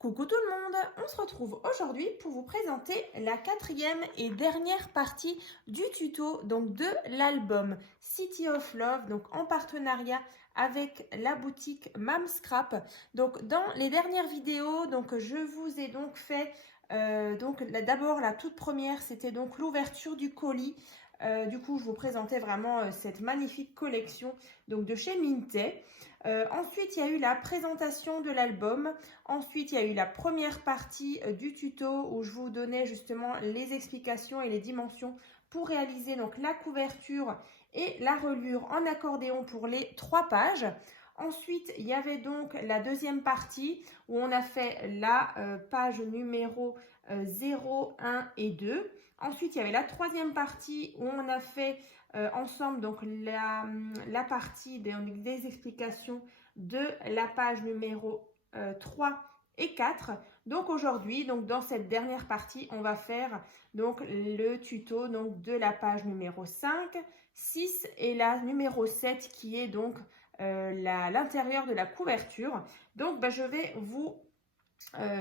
Coucou tout le monde, on se retrouve aujourd'hui pour vous présenter la quatrième et dernière partie du tuto de l'album City of Love, donc en partenariat avec la boutique Mamscrap. Donc dans les dernières vidéos, je vous ai fait d'abord la toute première, c'était donc l'ouverture du colis. Du coup, je vous présentais vraiment cette magnifique collection de chez Minté. Ensuite, il y a eu la présentation de l'album. Ensuite, il y a eu la première partie du tuto où je vous donnais justement les explications et les dimensions pour réaliser donc la couverture et la reliure en accordéon pour les 3 pages. Ensuite, il y avait donc la deuxième partie où on a fait la page numéro 0, 1 et 2. Ensuite, il y avait la troisième partie où on a fait ensemble donc la partie des explications de la page numéro 3 et 4. Donc aujourd'hui, dans cette dernière partie, on va faire donc le tuto de la page numéro 5, 6 et la numéro 7 qui est donc l'intérieur de la couverture. Donc je vais vous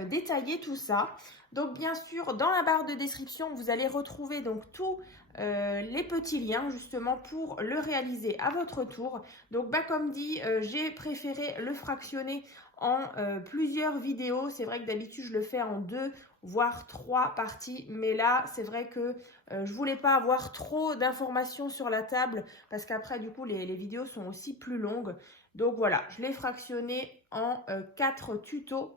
détailler tout ça. Donc bien sûr, dans la barre de description, vous allez retrouver donc tous les petits liens justement pour le réaliser à votre tour. Donc comme dit, j'ai préféré le fractionner en plusieurs vidéos. C'est vrai que d'habitude je le fais en 2 voire 3 parties, mais là c'est vrai que je voulais pas avoir trop d'informations sur la table parce qu'après du coup les vidéos sont aussi plus longues. Donc voilà, je l'ai fractionné en 4 tutos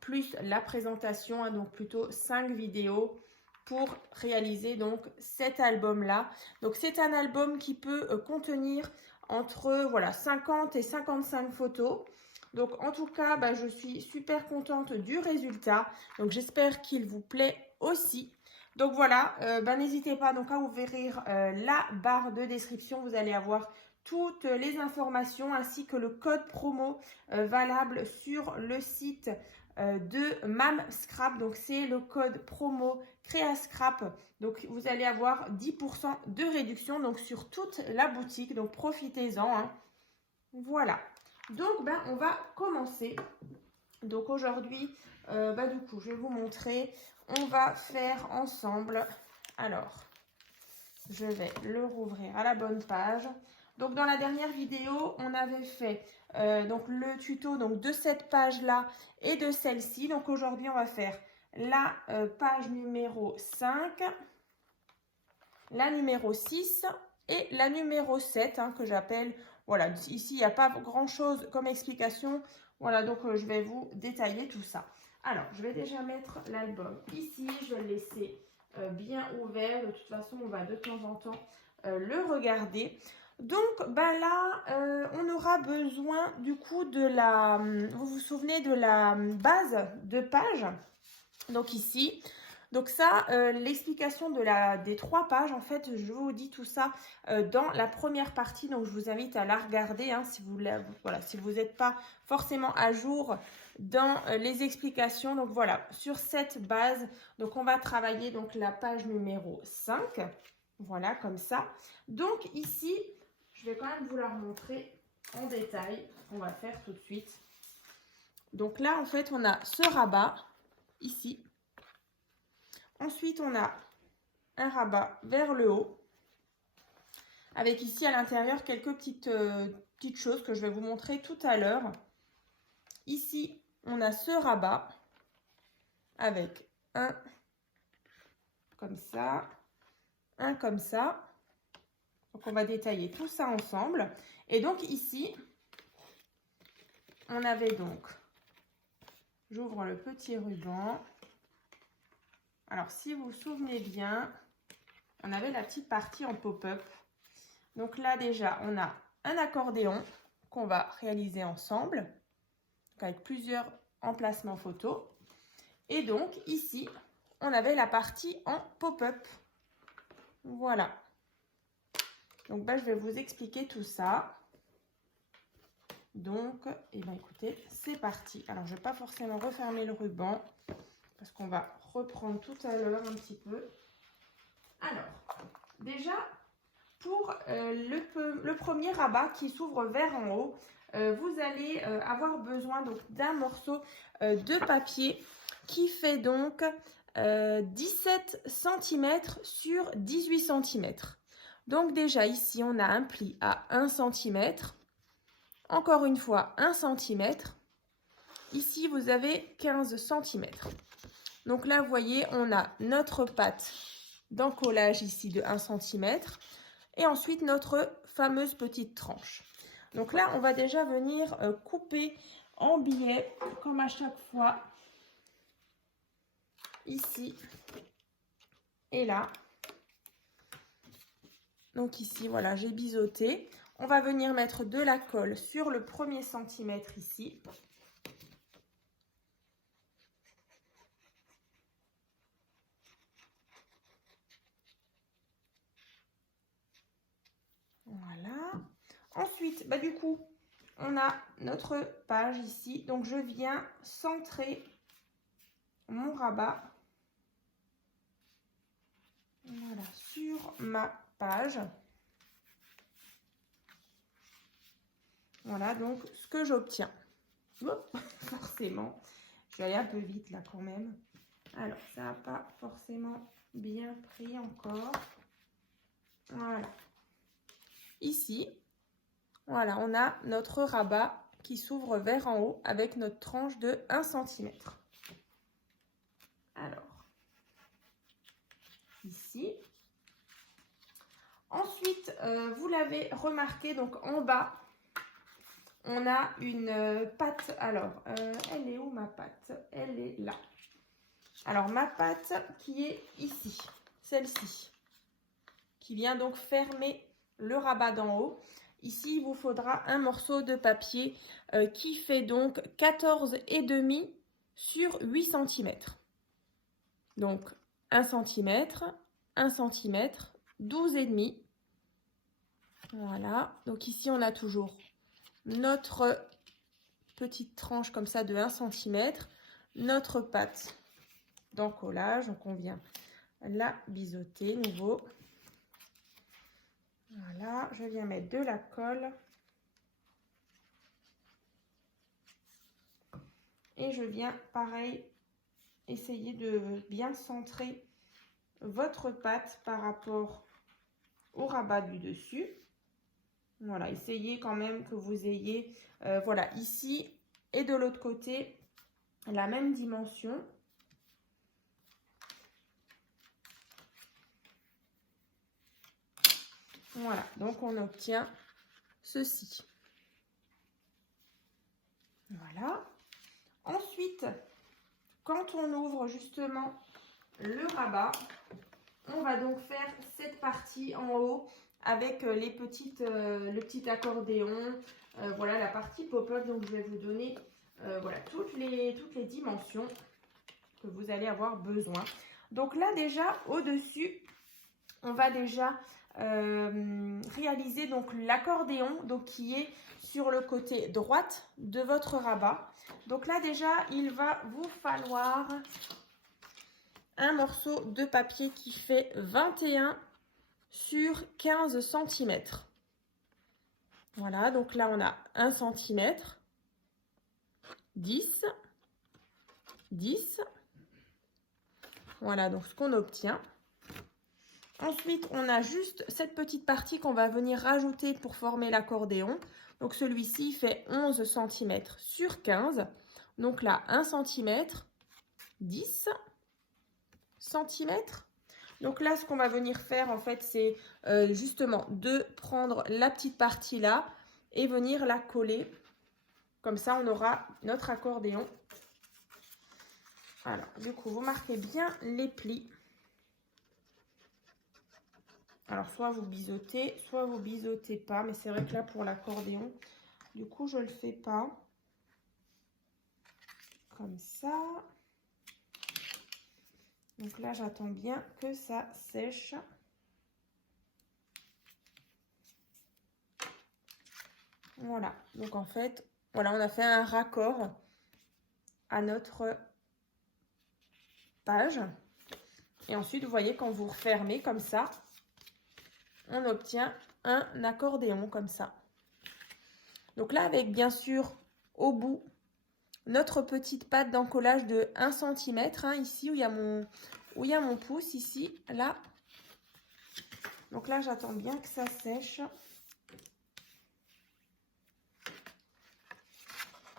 plus la présentation, donc plutôt 5 vidéos pour réaliser donc cet album là. Donc c'est un album qui peut contenir entre 50 et 55 photos. Donc en tout cas, je suis super contente du résultat. Donc j'espère qu'il vous plaît aussi. Donc voilà, n'hésitez pas donc à ouvrir la barre de description. Vous allez avoir toutes les informations ainsi que le code promo valable sur le site de Mamscrap. Donc c'est le code promo Créascrap. Donc vous allez avoir 10% de réduction donc sur toute la boutique. Donc profitez-en. Hein. Voilà. Donc on va commencer. Donc aujourd'hui, du coup, je vais vous montrer. On va faire ensemble. Alors, je vais le rouvrir à la bonne page. Donc dans la dernière vidéo, on avait fait le tuto de cette page-là et de celle-ci. Donc aujourd'hui, on va faire la page numéro 5, la numéro 6 et la numéro 7 que j'appelle. Voilà, ici, il n'y a pas grand-chose comme explication. Voilà, donc je vais vous détailler tout ça. Alors, je vais déjà mettre l'album ici. Je vais le laisser bien ouvert. De toute façon, on va de temps en temps le regarder. Donc, là, on aura besoin du coup de la... Vous vous souvenez de la base de page? Donc ici... Donc ça, l'explication des 3 pages, en fait, je vous dis tout ça dans la première partie. Donc je vous invite à la regarder si vous n'êtes pas forcément à jour dans les explications. Donc voilà, sur cette base, donc on va travailler donc la page numéro 5. Voilà, comme ça. Donc ici, je vais quand même vous la remontrer en détail. On va faire tout de suite. Donc là, en fait, on a ce rabat ici. Ensuite, on a un rabat vers le haut, avec ici à l'intérieur quelques petites choses que je vais vous montrer tout à l'heure. Ici, on a ce rabat avec un comme ça, un comme ça. Donc, on va détailler tout ça ensemble. Et donc ici, on avait donc, j'ouvre le petit ruban. Alors, si vous vous souvenez bien, on avait la petite partie en pop-up. Donc là, déjà, on a un accordéon qu'on va réaliser ensemble, donc avec plusieurs emplacements photos. Et donc, ici, on avait la partie en pop-up. Voilà. Donc, je vais vous expliquer tout ça. Donc, écoutez, c'est parti. Alors, je ne vais pas forcément refermer le ruban parce qu'on va reprendre tout à l'heure un petit peu. Alors, déjà, pour le premier rabat qui s'ouvre vers en haut, vous allez avoir besoin donc d'un morceau de papier qui fait donc 17 cm sur 18 cm. Donc déjà ici, on a un pli à 1 cm. Encore une fois, 1 cm. Ici, vous avez 15 cm. Donc là, vous voyez, on a notre pâte d'encollage ici de 1 cm. Et ensuite, notre fameuse petite tranche. Donc là, on va déjà venir couper en billets, comme à chaque fois. Ici et là. Donc ici, voilà, j'ai biseauté. On va venir mettre de la colle sur le premier centimètre ici. Voilà. Ensuite, du coup, on a notre page ici. Donc, je viens centrer mon rabat. Voilà, sur ma page. Voilà, donc, ce que j'obtiens. Forcément, je vais aller un peu vite là quand même. Alors, ça n'a pas forcément bien pris encore. Voilà. Ici, voilà, on a notre rabat qui s'ouvre vers en haut avec notre tranche de 1 cm. Alors, ici. Ensuite, vous l'avez remarqué, donc en bas, on a une patte. Alors, elle est où ma patte? Elle est là. Alors, ma patte qui est ici, celle-ci, qui vient donc fermer le rabat d'en haut. Ici, il vous faudra un morceau de papier qui fait donc 14,5 sur 8 cm. Donc, 1 cm, 1 cm, 12,5. Voilà. Donc ici, on a toujours notre petite tranche comme ça de 1 cm, notre pâte d'encollage. Donc, on vient la biseauter nouveau. Voilà, je viens mettre de la colle. Et je viens, pareil, essayer de bien centrer votre pâte par rapport au rabat du dessus. Voilà, essayez quand même que vous ayez, voilà, ici et de l'autre côté, la même dimension. Voilà, donc on obtient ceci. Voilà. Ensuite, quand on ouvre justement le rabat, on va donc faire cette partie en haut avec le petit accordéon. Voilà la partie pop-up. Donc je vais vous donner voilà, toutes les dimensions que vous allez avoir besoin. Donc là déjà au-dessus, on va déjà réaliser donc l'accordéon, donc qui est sur le côté droite de votre rabat. Donc là déjà, il va vous falloir un morceau de papier qui fait 21 sur 15 cm. Voilà, donc là on a 1 cm, 10, 10. Voilà donc ce qu'on obtient. Ensuite, on a juste cette petite partie qu'on va venir rajouter pour former l'accordéon. Donc celui-ci fait 11 cm sur 15. Donc là, 1 cm, 10 cm. Donc là, ce qu'on va venir faire, en fait, c'est justement de prendre la petite partie là et venir la coller. Comme ça, on aura notre accordéon. Alors, du coup, vous marquez bien les plis. Alors, soit vous biseautez, soit vous biseautez pas. Mais c'est vrai que là, pour l'accordéon, du coup, je ne le fais pas. Comme ça. Donc là, j'attends bien que ça sèche. Voilà. Donc, en fait, voilà, on a fait un raccord à notre page. Et ensuite, vous voyez, quand vous refermez comme ça, on obtient un accordéon comme ça. Donc là, avec bien sûr au bout notre petite patte d'encollage de 1 cm, hein, ici où il y a mon pouce, ici, là. Donc là, j'attends bien que ça sèche.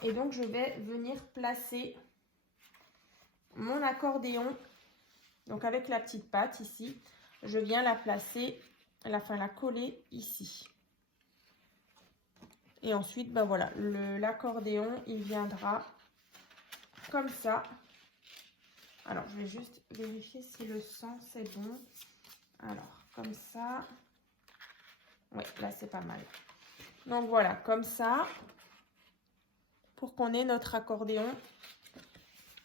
Et donc, je vais venir placer mon accordéon. Donc, avec la petite patte ici, je viens la placer, la coller ici. Et ensuite, ben voilà, l'accordéon, il viendra comme ça. Alors, je vais juste vérifier si le sens c'est bon. Alors, comme ça. Oui, là, c'est pas mal. Donc, voilà, comme ça. Pour qu'on ait notre accordéon.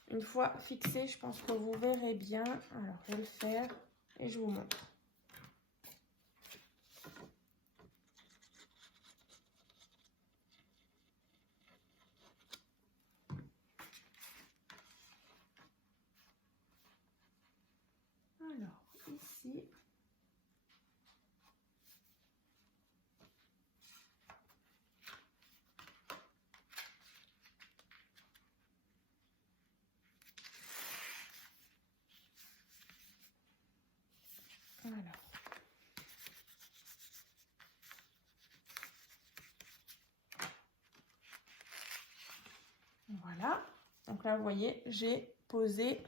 Une fois fixé, je pense que vous verrez bien. Alors, je vais le faire et je vous montre. Alors, ici. Alors. Voilà. Donc là, vous voyez, j'ai posé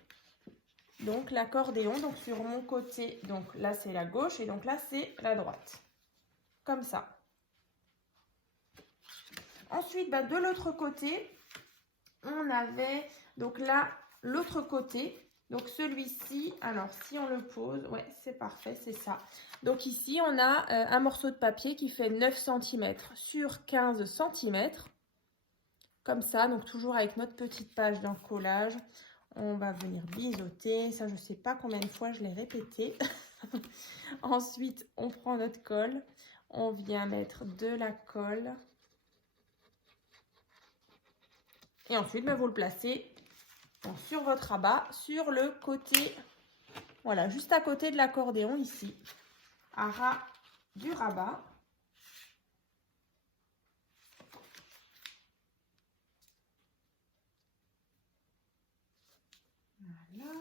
donc l'accordéon donc sur mon côté. Donc là, c'est la gauche et donc là, c'est la droite. Comme ça. Ensuite, bah, de l'autre côté, on avait donc là, l'autre côté. Donc celui-ci, alors si on le pose, ouais, c'est parfait, c'est ça. Donc ici, on a un morceau de papier qui fait 9 cm sur 15 cm. Comme ça, donc toujours avec notre petite page d'encollage. On va venir biseauter. Ça, je ne sais pas combien de fois je l'ai répété. Ensuite, on prend notre colle. On vient mettre de la colle. Et ensuite, ben, vous le placez donc, sur votre rabat, sur le côté, voilà, juste à côté de l'accordéon ici, à ras du rabat. Voilà.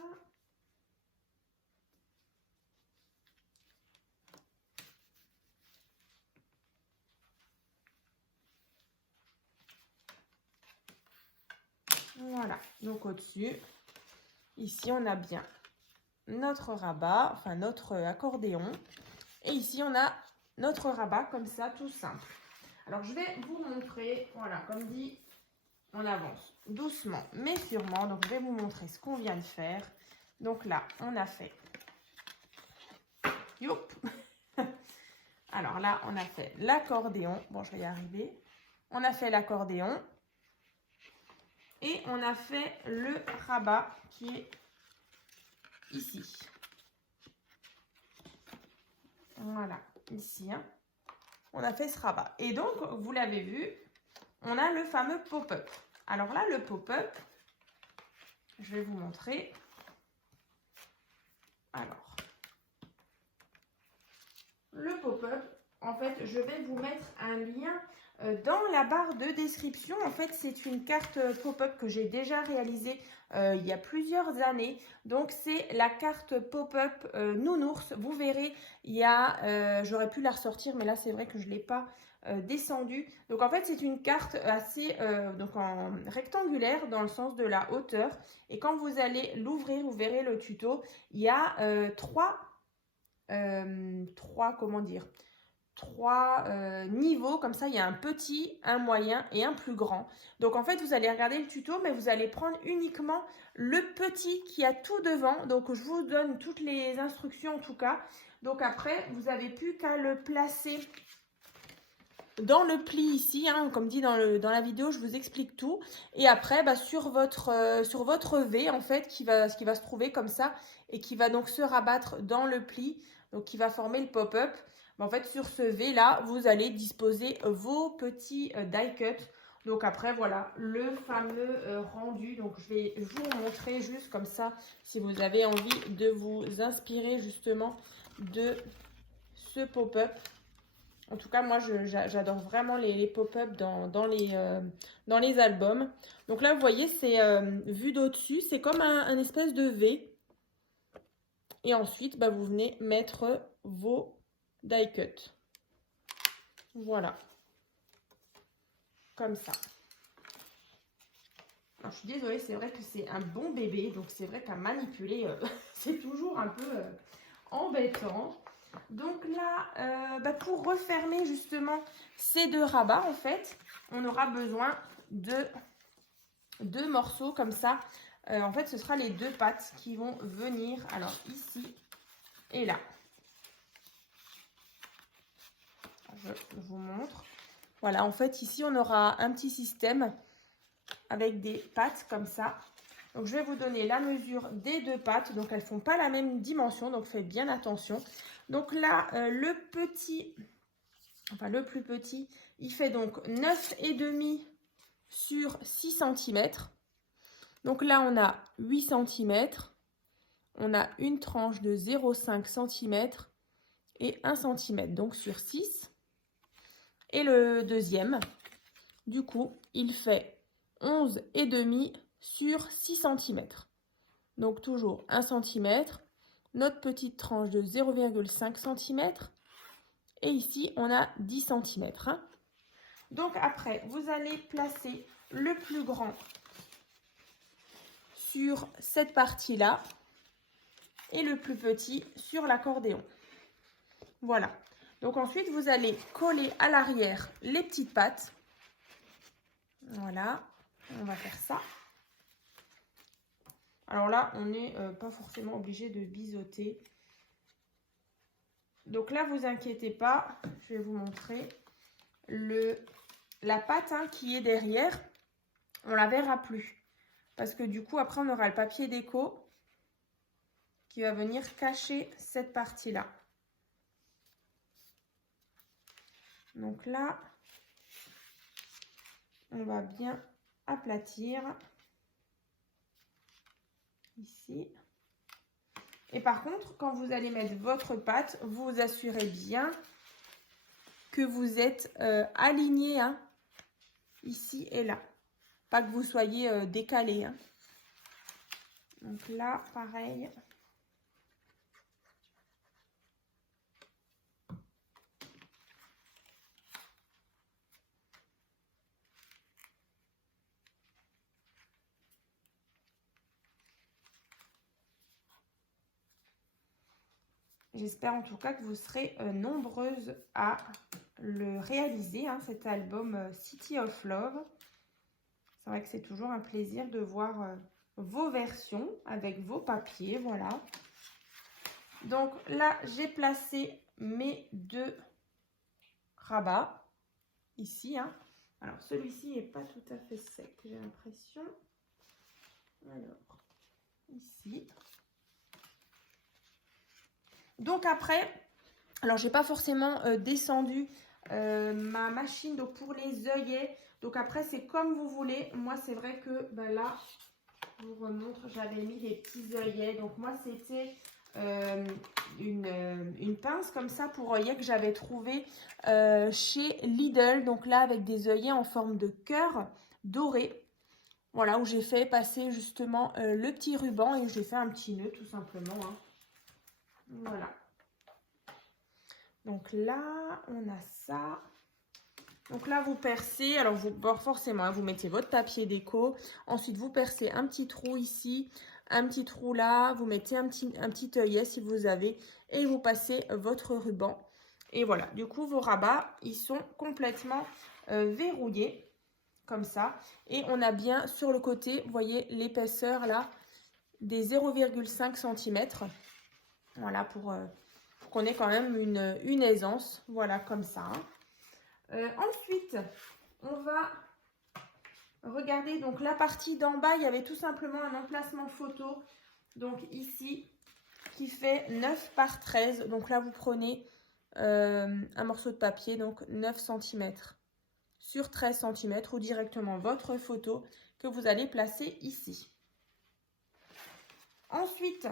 Voilà, donc au-dessus, ici on a bien notre rabat, enfin notre accordéon. Et ici on a notre rabat comme ça, tout simple. Alors je vais vous montrer, voilà, comme dit, on avance doucement mais sûrement. Donc je vais vous montrer ce qu'on vient de faire. Donc là, on a fait, youp. Alors là, on a fait l'accordéon. Bon, je vais y arriver. On a fait l'accordéon. Et on a fait le rabat qui est ici. Voilà, ici. Hein. On a fait ce rabat. Et donc, vous l'avez vu, on a le fameux pop-up. Alors là, le pop-up, je vais vous montrer. Alors, le pop-up, en fait, je vais vous mettre un lien dans la barre de description. En fait, c'est une carte pop-up que j'ai déjà réalisée il y a plusieurs années. Donc, c'est la carte pop-up Nounours. Vous verrez, il y a, j'aurais pu la ressortir, mais là, c'est vrai que je ne l'ai pas descendue. Donc, en fait, c'est une carte assez donc en rectangulaire dans le sens de la hauteur. Et quand vous allez l'ouvrir, vous verrez le tuto, il y a trois niveaux comme ça. Il y a un petit, un moyen et un plus grand. Donc en fait vous allez regarder le tuto, mais vous allez prendre uniquement le petit qui a tout devant. Donc je vous donne toutes les instructions en tout cas. Donc après vous n'avez plus qu'à le placer dans le pli ici, hein, comme dit dans la vidéo, je vous explique tout. Et après, bah, sur votre V, en fait, qui va se trouver comme ça et qui va donc se rabattre dans le pli, donc qui va former le pop-up. Bah, en fait, sur ce V là, vous allez disposer vos petits die cut. Donc après, voilà, le fameux rendu. Donc je vais vous montrer juste comme ça, si vous avez envie de vous inspirer justement de ce pop-up. En tout cas, moi, j'adore vraiment les pop-up dans les albums. Donc là, vous voyez, c'est vu d'au-dessus, c'est comme un espèce de V. Et ensuite, bah, vous venez mettre vos die cuts. Voilà. Comme ça. Alors, je suis désolée, c'est vrai que c'est un bon bébé. Donc, c'est vrai qu'à manipuler, c'est toujours un peu embêtant. Donc là, bah, pour refermer justement ces deux rabats, en fait, on aura besoin de deux morceaux comme ça. En fait, ce sera les deux pattes qui vont venir, alors ici et là. Je vous montre. Voilà, en fait, ici, on aura un petit système avec des pattes comme ça. Donc, je vais vous donner la mesure des deux pattes. Donc, elles ne font pas la même dimension, donc faites bien attention. Donc là, le plus petit, il fait donc 9,5 sur 6 cm. Donc là, on a 8 cm. On a une tranche de 0,5 cm et 1 cm, donc sur 6. Et le deuxième, du coup, il fait 11,5 sur 6 cm. Donc toujours 1 cm, notre petite tranche de 0,5 cm. Et ici, on a 10 cm. Donc après, vous allez placer le plus grand sur cette partie-là et le plus petit sur l'accordéon. Voilà. Donc ensuite, vous allez coller à l'arrière les petites pattes. Voilà. On va faire ça. Alors là, on n'est pas forcément obligé de biseauter. Donc là, vous inquiétez pas. Je vais vous montrer la patte qui est derrière. On la verra plus. Parce que du coup, après, on aura le papier déco qui va venir cacher cette partie-là. Donc là, on va bien aplatir ici. Et par contre, quand vous allez mettre votre pâte, vous vous assurez bien que vous êtes aligné ici et là. Pas que vous soyez décalé. Donc là, pareil. J'espère en tout cas que vous serez nombreuses à le réaliser, cet album City of Love. C'est vrai que c'est toujours un plaisir de voir vos versions avec vos papiers, voilà. Donc là, j'ai placé mes deux rabats ici. Alors, celui-ci n'est pas tout à fait sec, j'ai l'impression. Alors, ici. Donc après, alors j'ai pas forcément descendu ma machine donc pour les œillets. Donc après, c'est comme vous voulez. Moi, c'est vrai que là, je vous remontre, j'avais mis des petits œillets. Donc moi, c'était une pince comme ça pour œillets que j'avais trouvé chez Lidl. Donc là, avec des œillets en forme de cœur doré. Voilà, où j'ai fait passer justement le petit ruban et j'ai fait un petit nœud tout simplement. Voilà. Donc là, on a ça. Donc là, vous percez. Alors, forcément, vous mettez votre papier déco. Ensuite, vous percez un petit trou ici, un petit trou là. Vous mettez un petit œillet si vous avez. Et vous passez votre ruban. Et voilà. Du coup, vos rabats, ils sont complètement verrouillés. Comme ça. Et on a bien sur le côté, vous voyez l'épaisseur là, des 0,5 cm. Voilà, pour qu'on ait quand même une aisance. Voilà, comme ça. Ensuite, on va regarder donc la partie d'en bas. Il y avait tout simplement un emplacement photo. Donc ici, qui fait 9 par 13. Donc là, vous prenez un morceau de papier, donc 9 cm sur 13 cm ou directement votre photo que vous allez placer ici. Ensuite,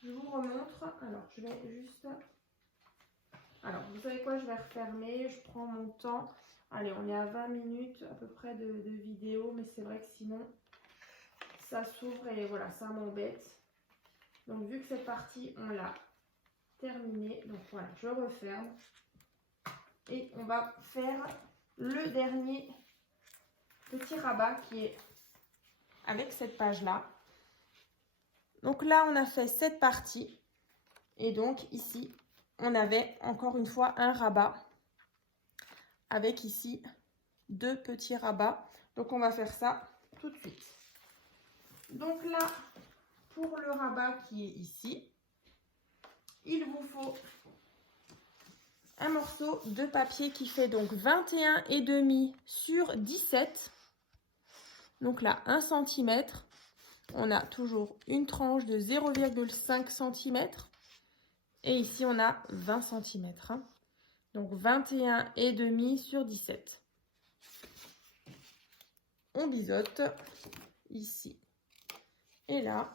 je vous remontre. Alors, je vais juste Alors, vous savez quoi, je vais refermer, je prends mon temps. Allez, on est à 20 minutes à peu près de vidéo, mais c'est vrai que sinon, ça s'ouvre et voilà, ça m'embête. Donc, vu que cette partie, on l'a terminée, donc voilà, je referme. Et on va faire le dernier petit rabat qui est avec cette page-là. Donc là, on a fait cette partie. Et donc, ici, on avait encore une fois un rabat avec ici 2 petits rabats. Donc, on va faire ça tout de suite. Donc là, pour le rabat qui est ici, il vous faut un morceau de papier qui fait donc 21,5 sur 17. Donc là, 1 cm. On a toujours une tranche de 0,5 cm. Et ici, on a 20 cm. Donc 21,5 sur 17. On biseaute ici et là.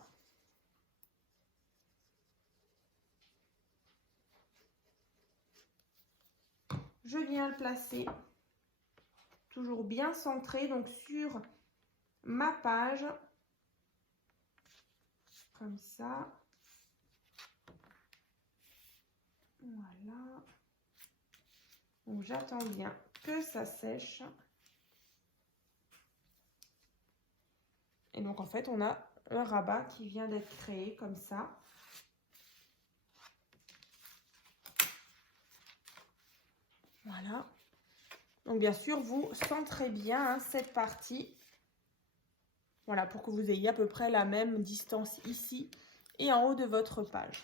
Je viens le placer toujours bien centré, donc sur ma page, comme ça. Voilà. Donc j'attends bien que ça sèche. Et donc en fait, on a un rabat qui vient d'être créé comme ça. Voilà. Donc bien sûr, vous centrez bien cette partie. Voilà, pour que vous ayez à peu près la même distance ici et en haut de votre page.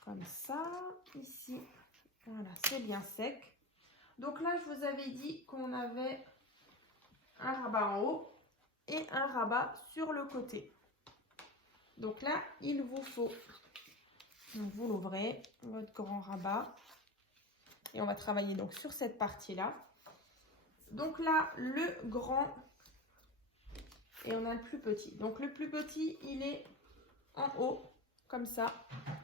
Comme ça, ici, voilà, c'est bien sec. Donc là, je vous avais dit qu'on avait un rabat en haut et un rabat sur le côté. Donc là, il vous faut, donc vous l'ouvrez, votre grand rabat, et on va travailler donc sur cette partie-là. Donc là, le grand, et on a le plus petit. Donc le plus petit, il est en haut, comme ça.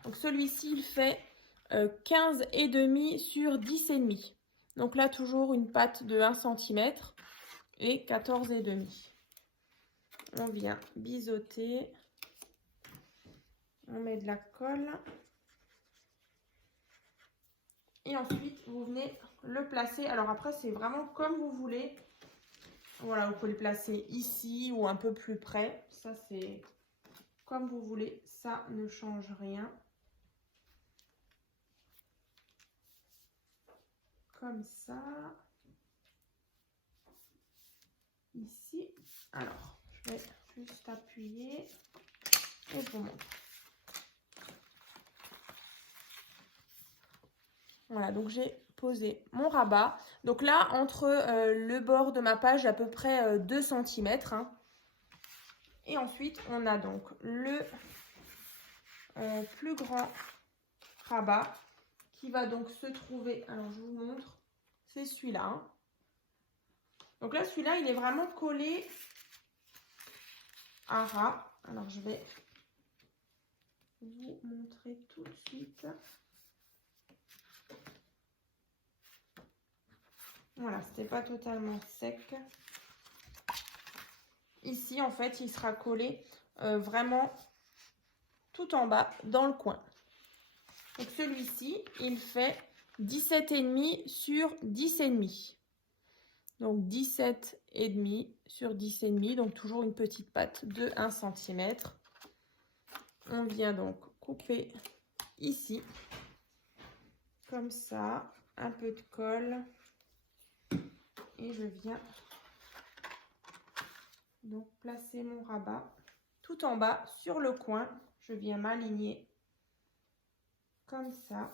Donc celui-ci, il fait 15,5 sur 10,5. Donc là, toujours une patte de 1 cm et 14,5. On vient biseauter. On met de la colle. Et ensuite, vous venez le placer. Alors après, c'est vraiment comme vous voulez. Voilà, vous pouvez le placer ici ou un peu plus près. Ça, c'est comme vous voulez. Ça ne change rien. Comme ça. Ici. Alors, je vais juste appuyer et je vous montre. Voilà, donc j'ai posé mon rabat. Donc là, entre le bord de ma page, à peu près 2 cm. Hein. Et ensuite, on a donc le plus grand rabat qui va donc se trouver, alors je vous montre, c'est celui-là. Hein. Donc là, celui-là, il est vraiment collé à ras. Alors, je vais vous montrer tout de suite. Voilà, c'était pas totalement sec. Ici, en fait, il sera collé vraiment tout en bas, dans le coin. Donc celui-ci, il fait 17,5 sur 10,5. Donc 17,5 sur 10,5, donc toujours une petite patte de 1 cm. On vient donc couper ici, comme ça, un peu de colle. Et je viens donc placer mon rabat tout en bas sur le coin. Je viens m'aligner comme ça.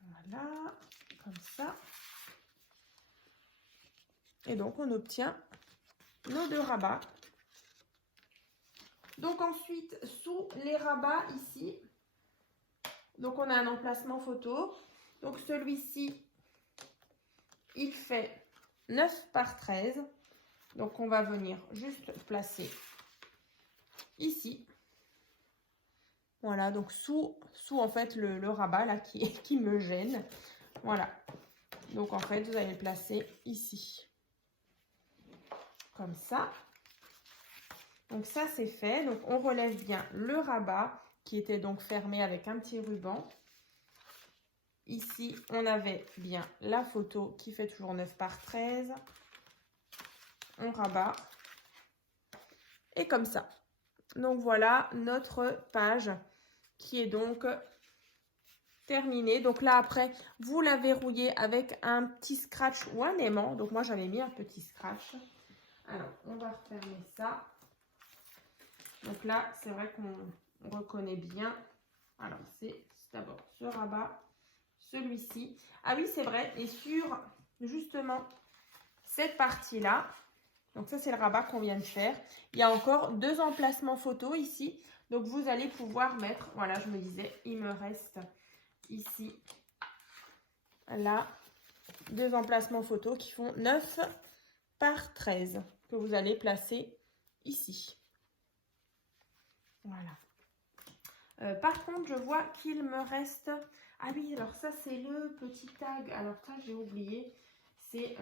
Voilà, comme ça. Et donc on obtient nos 2 rabats. Donc ensuite, sous les rabats ici, Donc, on a un emplacement photo. Donc, celui-ci, il fait 9 par 13. Donc, on va venir juste placer ici. Voilà, donc sous en fait le rabat là qui me gêne. Voilà. Donc, en fait, vous allez le placer ici. Comme ça. Donc, ça, c'est fait. Donc, on relève bien le rabat qui était donc fermé avec un petit ruban. Ici, on avait bien la photo qui fait toujours 9 par 13. On rabat. Et comme ça. Donc, voilà notre page qui est donc terminée. Donc là, après, vous la verrouillez avec un petit scratch ou un aimant. Donc, moi, j'avais mis un petit scratch. Alors, on va refermer ça. Donc là, c'est vrai qu'on reconnaît bien. Alors, c'est d'abord ce rabat. Celui-ci. Ah oui, c'est vrai. Et sur justement cette partie-là, donc ça, c'est le rabat qu'on vient de faire. Il y a encore 2 emplacements photos ici. Donc, vous allez pouvoir mettre, voilà, je me disais, il me reste ici, là, 2 emplacements photos qui font 9 par 13 que vous allez placer ici. Voilà. Par contre, je vois qu'il me reste... Ah oui, alors ça, c'est le petit tag. Alors ça, j'ai oublié. C'est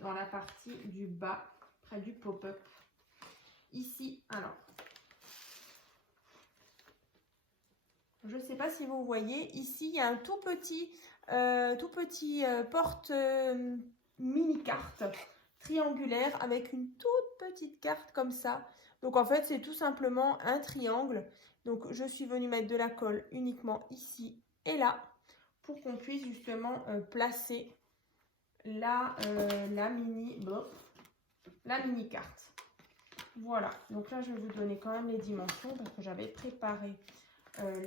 dans la partie du bas, près du pop-up. Ici, alors, je ne sais pas si vous voyez. Ici, il y a un tout petit porte mini-carte triangulaire avec une toute petite carte comme ça. Donc, en fait, c'est tout simplement un triangle. Donc, je suis venue mettre de la colle uniquement ici et là pour qu'on puisse justement placer la mini carte. Voilà, donc là je vais vous donner quand même les dimensions parce que j'avais préparé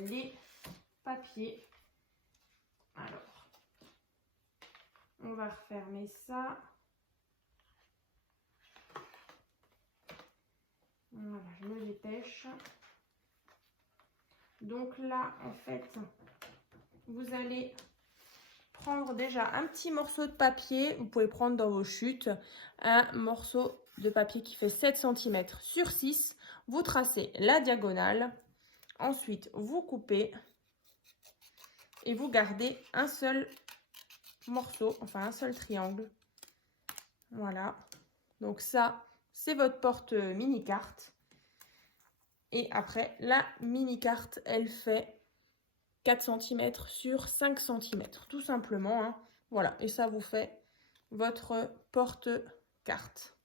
les papiers. Alors, on va refermer ça. Voilà, je me dépêche. Donc là, en fait, vous allez prendre déjà un petit morceau de papier. Vous pouvez prendre dans vos chutes un morceau de papier qui fait 7 cm sur 6. Vous tracez la diagonale. Ensuite, vous coupez et vous gardez un seul morceau, enfin un seul triangle. Voilà. Donc ça, c'est votre porte mini-carte. Et après, la mini-carte, elle fait 4 cm sur 5 cm, tout simplement. Hein. Voilà, et ça vous fait votre porte-carte.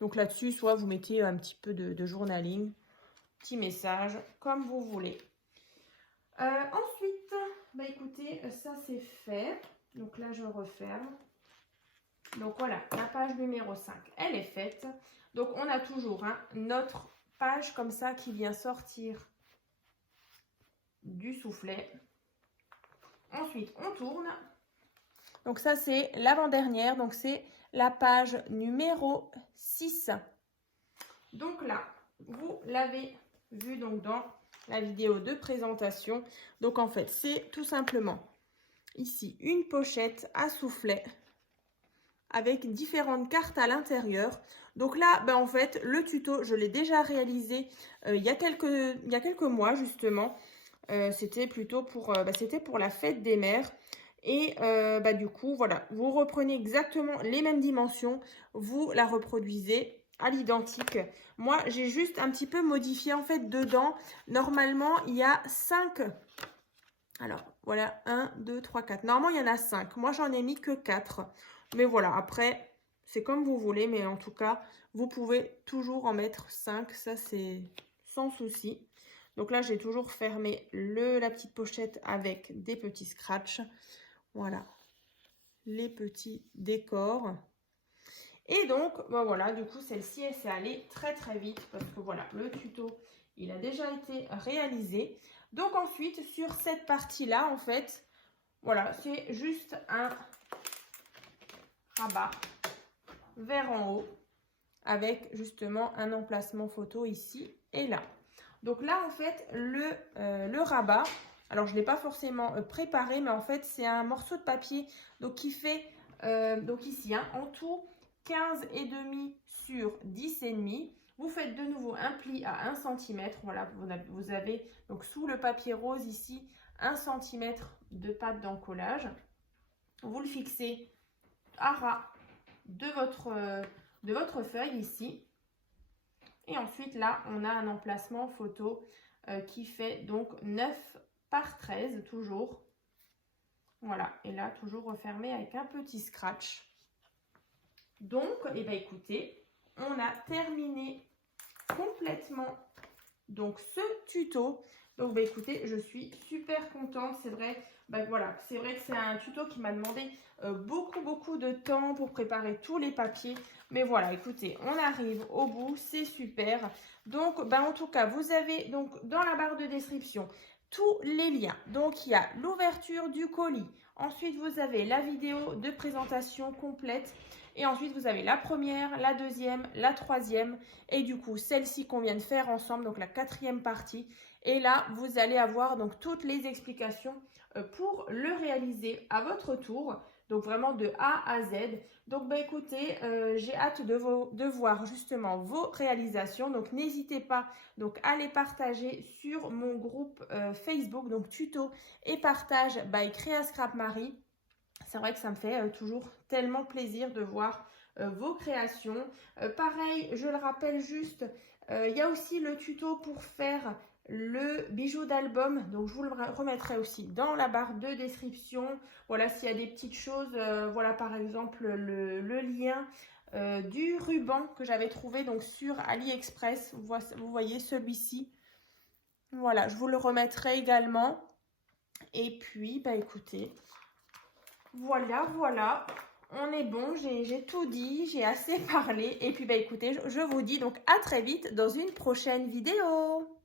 Donc là-dessus, soit vous mettez un petit peu de journaling, petit message, comme vous voulez. Ensuite, bah écoutez, ça c'est fait. Donc là, je referme. Donc voilà, la page numéro 5, elle est faite. Donc on a toujours hein, notre page comme ça qui vient sortir du soufflet. Ensuite, on tourne. Donc ça, c'est l'avant-dernière. Donc c'est la page numéro 6. Donc là, vous l'avez vu donc dans la vidéo de présentation. Donc en fait, c'est tout simplement ici une pochette à soufflet avec différentes cartes à l'intérieur. Donc là, ben en fait, le tuto, je l'ai déjà réalisé il y a quelques mois justement. C'était plutôt pour, c'était pour la fête des mères. Et du coup, voilà, vous reprenez exactement les mêmes dimensions, vous la reproduisez à l'identique. Moi, j'ai juste un petit peu modifié en fait dedans. Normalement, il y a 5. Alors, voilà, 1, 2, 3, 4. Normalement, il y en a 5. Moi, j'en ai mis que 4. Mais voilà, après, c'est comme vous voulez. Mais en tout cas, vous pouvez toujours en mettre 5. Ça, c'est sans souci. Donc là, j'ai toujours fermé la petite pochette avec des petits scratchs. Voilà, les petits décors. Et donc, ben voilà, du coup, celle-ci, elle s'est allée très très vite parce que voilà, le tuto, il a déjà été réalisé. Donc ensuite, sur cette partie-là, en fait, voilà, c'est juste un rabat vers en haut avec justement un emplacement photo ici et là. Donc là, en fait, le rabat, Alors, je ne l'ai pas forcément préparé, mais en fait, c'est un morceau de papier donc, qui fait, donc ici, hein, en tout, 15,5 sur 10,5. Vous faites de nouveau un pli à 1 cm. Voilà, vous avez donc sous le papier rose ici 1 cm de pâte d'encollage. Vous le fixez à ras de votre feuille ici. Et ensuite, là, on a un emplacement photo qui fait donc 9 par 13, toujours. Voilà, et là, toujours refermé avec un petit scratch. Donc, eh bien, écoutez, on a terminé complètement donc ce tuto. Donc, bah, écoutez, je suis super contente. C'est vrai, bah, voilà, c'est vrai que c'est un tuto qui m'a demandé beaucoup de temps pour préparer tous les papiers. Mais voilà, écoutez, on arrive au bout, c'est super. Donc, bah, en tout cas, vous avez donc dans la barre de description tous les liens. Donc, il y a l'ouverture du colis. Ensuite, vous avez la vidéo de présentation complète. Et ensuite, vous avez la première, la deuxième, la troisième et du coup, celle-ci qu'on vient de faire ensemble, donc la 4e partie. Et là, vous allez avoir donc toutes les explications pour le réaliser à votre tour. Donc vraiment de A à Z. Donc bah, écoutez, j'ai hâte de voir justement vos réalisations. Donc n'hésitez pas donc, à les partager sur mon groupe Facebook, donc tuto et partage by Créa Scrap Marie. C'est vrai que ça me fait toujours tellement plaisir de voir vos créations. Pareil, je le rappelle juste, il y a aussi le tuto pour faire le bijou d'album. Donc, je vous le remettrai aussi dans la barre de description. Voilà, s'il y a des petites choses, voilà par exemple le lien du ruban que j'avais trouvé donc sur AliExpress. Vous voyez celui-ci. Voilà, je vous le remettrai également. Et puis, bah écoutez... Voilà, on est bon, j'ai tout dit, j'ai assez parlé. Et puis, bah écoutez, je vous dis donc à très vite dans une prochaine vidéo.